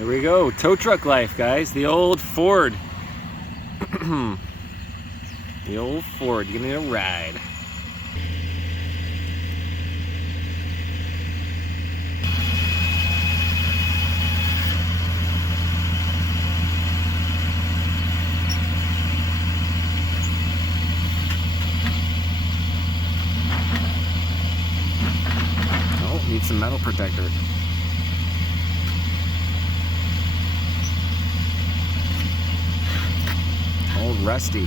Here we go, tow truck life, guys. The old Ford. The old Ford getting a ride. Oh, needs some metal protector. Old rusty.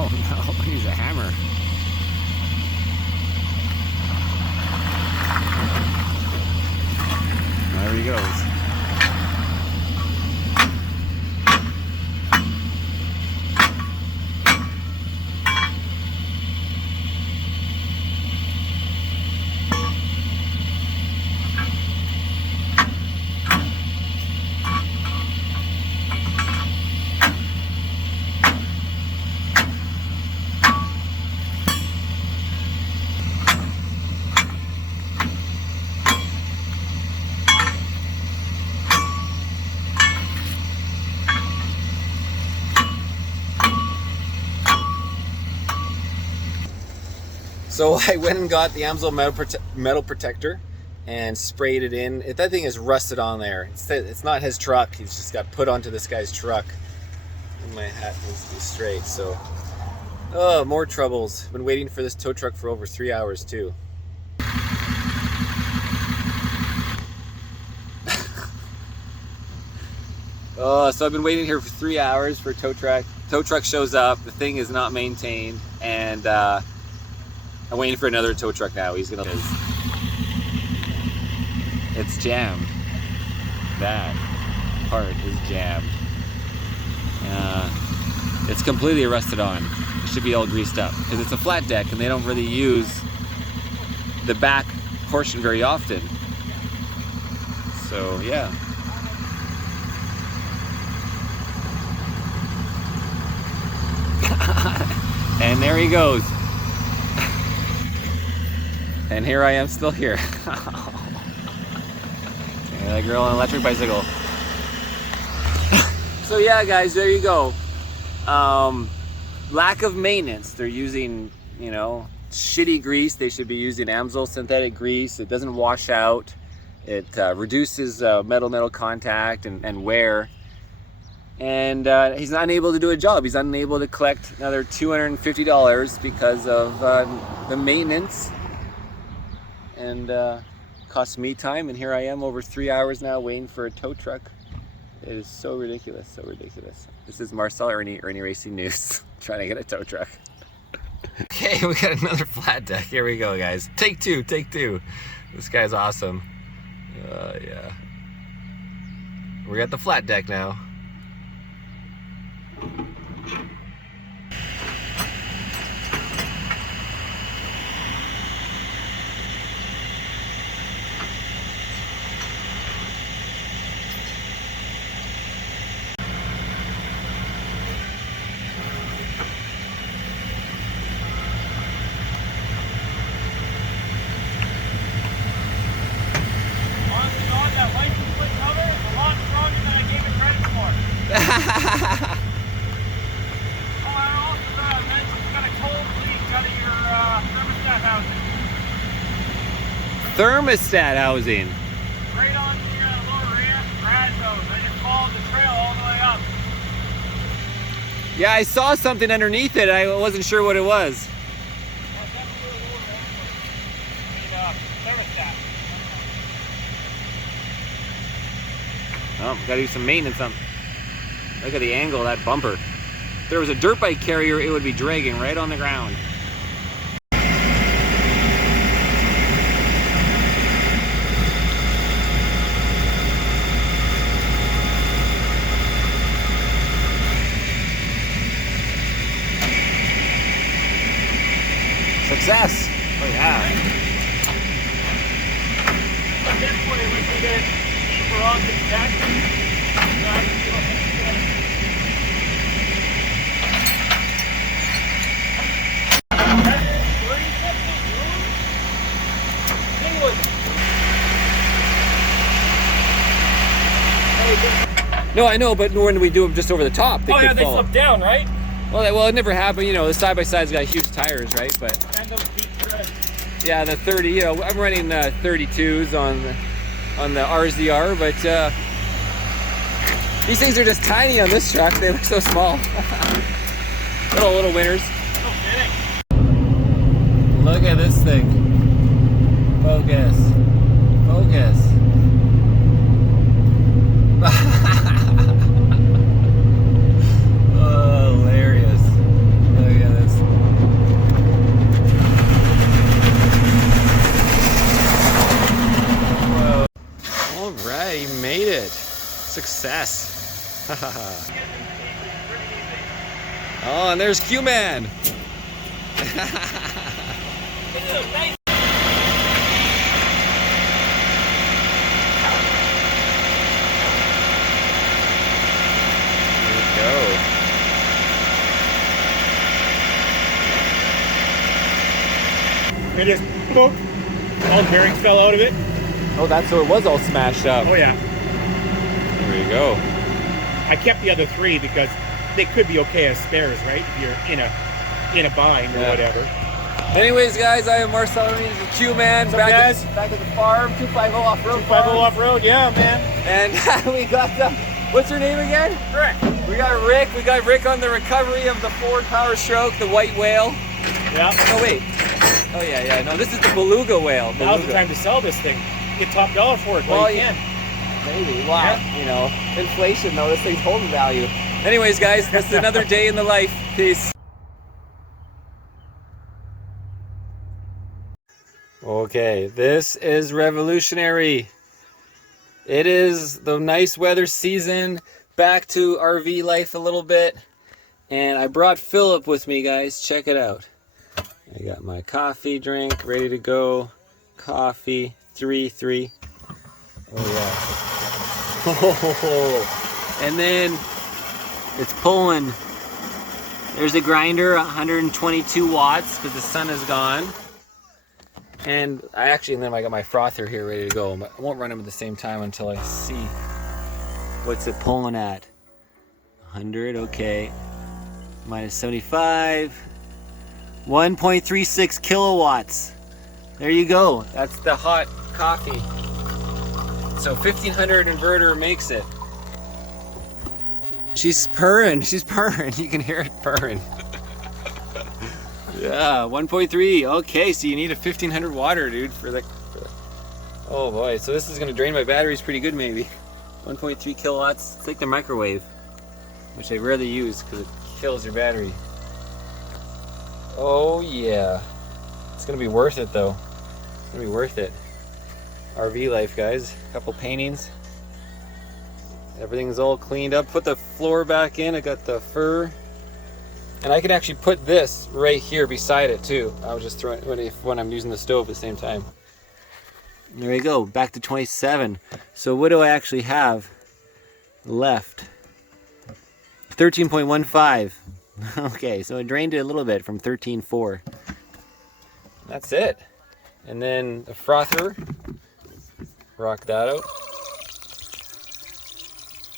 Oh no, he's a hammer. There he goes. So I went and got the Amsel metal protector and sprayed it in. That thing is rusted on there. It's not his truck. He's just got put onto this guy's truck. And my hat needs to be straight. So, oh, more troubles. Been waiting for this tow truck for over 3 hours too. Oh, so I've been waiting here for 3 hours for a tow truck. Tow truck shows up. The thing is not maintained, and I'm waiting for another tow truck now. He's gonna. It's jammed. That part is jammed. It's completely rusted on. It should be all greased up because it's a flat deck and they don't really use the back portion very often. So yeah. And there he goes. And here I am still here. Yeah, that girl on an electric bicycle. So yeah, guys, there you go. Lack of maintenance. They're using, you know, shitty grease. They should be using Amsel synthetic grease. It doesn't wash out. It reduces metal contact and wear. And he's not able to do a job. He's unable to collect another $250 because of the maintenance. And costs me time, and here I am over 3 hours now waiting for a tow truck. It is so ridiculous, so ridiculous. This is Marcel Irnie, Irnieracing News, trying to get a tow truck. Okay, we got another flat deck. Here we go, guys. Take two, take two. This guy's awesome. Yeah. We're at the flat deck now. Thermostat housing. Right on the lower rear garage hose. I just followed the trail all the way up. Yeah, I saw something underneath it. I wasn't sure what it was. That's definitely a lower thermostat. Oh, gotta do some maintenance on. Look at the angle of that bumper. If there was a dirt bike carrier, it would be dragging right on the ground. Success! Oh yeah. At this point, we can get super on the deck. No, I know, but when we do them just over the top, they could they fall. slip down, right? Well, it never happened. You know, the side-by-side's got huge tires, right? But And those deep treads. yeah, the 30. You know, I'm running 32s on the RZR, but these things are just tiny on this truck. They look so small. little winners. No kidding. Look at this thing. Focus. Oh, hilarious. Look at this. Whoa. All right, you made it. Success. Oh, and there's Q-Man. It just, boop. All the bearings fell out of it. Oh, that's so it was all smashed up. Oh yeah. There you go. I kept the other 3 because they could be okay as spares, right? If you're in a bind or whatever. Anyways, guys, I am Marcel Irnie, the Q-Man. Back at the farm, 250 off-road. 250 off-road, yeah, man. And we got what's her name again? Rick. We got Rick. We got Rick on the recovery of the Ford Power Stroke, the white whale. Yeah. Oh wait. Oh yeah. No, this is the beluga whale. Now's the time to sell this thing. Get top dollar for it. Well, you can. Maybe. Wow. Yeah. You know, inflation though. This thing's holding value. Anyways, guys, that's another day in the life. Peace. Okay, this is revolutionary. It is the nice weather season. Back to RV life a little bit. And I brought Philip with me, guys. Check it out. I got my coffee drink ready to go. Coffee, 3. Oh yeah. Oh, and then it's pulling. There's a grinder, 122 watts because the sun is gone. And I got my frother here ready to go. But I won't run them at the same time until I see what's it pulling at. 100, okay. Minus 75. 1.36 kilowatts. There you go. That's the hot coffee. So 1500 inverter makes it. She's purring. You can hear it purring. Yeah, 1.3. Okay, so you need a 1500 water, dude, for the. Oh boy, so this is gonna drain my batteries pretty good, maybe. 1.3 kilowatts. It's like the microwave, which I rarely use because it kills your battery. Oh yeah, it's gonna be worth it though. It's gonna be worth it. RV life, guys. A couple paintings. Everything's all cleaned up. Put the floor back in. I got the fur. And I can actually put this right here beside it too. I was just throwing it when I'm using the stove at the same time. There we go, back to 27. So what do I actually have left? 13.15. Okay, so I drained it a little bit from 13.4. That's it. And then the frother. Rock that out.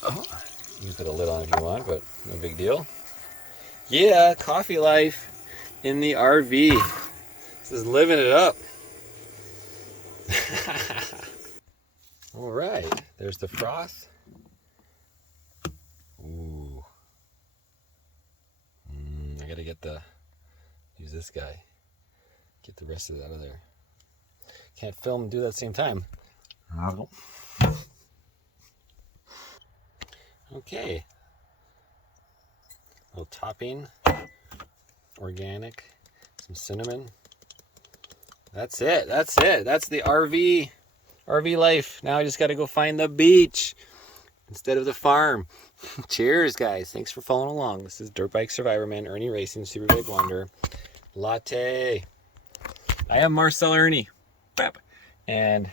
Oh, you can put a lid on if you want, but no big deal. Yeah, coffee life in the RV. This is living it up. All right, there's the froth. Ooh. I gotta use this guy. Get the rest of it out of there. Can't film and do that at the same time. Okay. A little topping, organic, some cinnamon. That's it. That's the RV life. Now I just got to go find the beach instead of the farm. Cheers, guys. Thanks for following along. This is Dirt Bike Survivor Man, Irnie Racing, Super Big Wonder. Latte. I am Marcel Irnie. And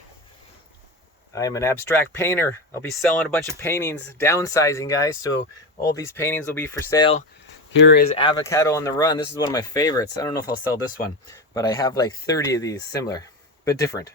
I am an abstract painter. I'll be selling a bunch of paintings, downsizing, guys. So all these paintings will be for sale. Here is Avocado on the Run. This is one of my favorites. I don't know if I'll sell this one, but I have like 30 of these similar, but different.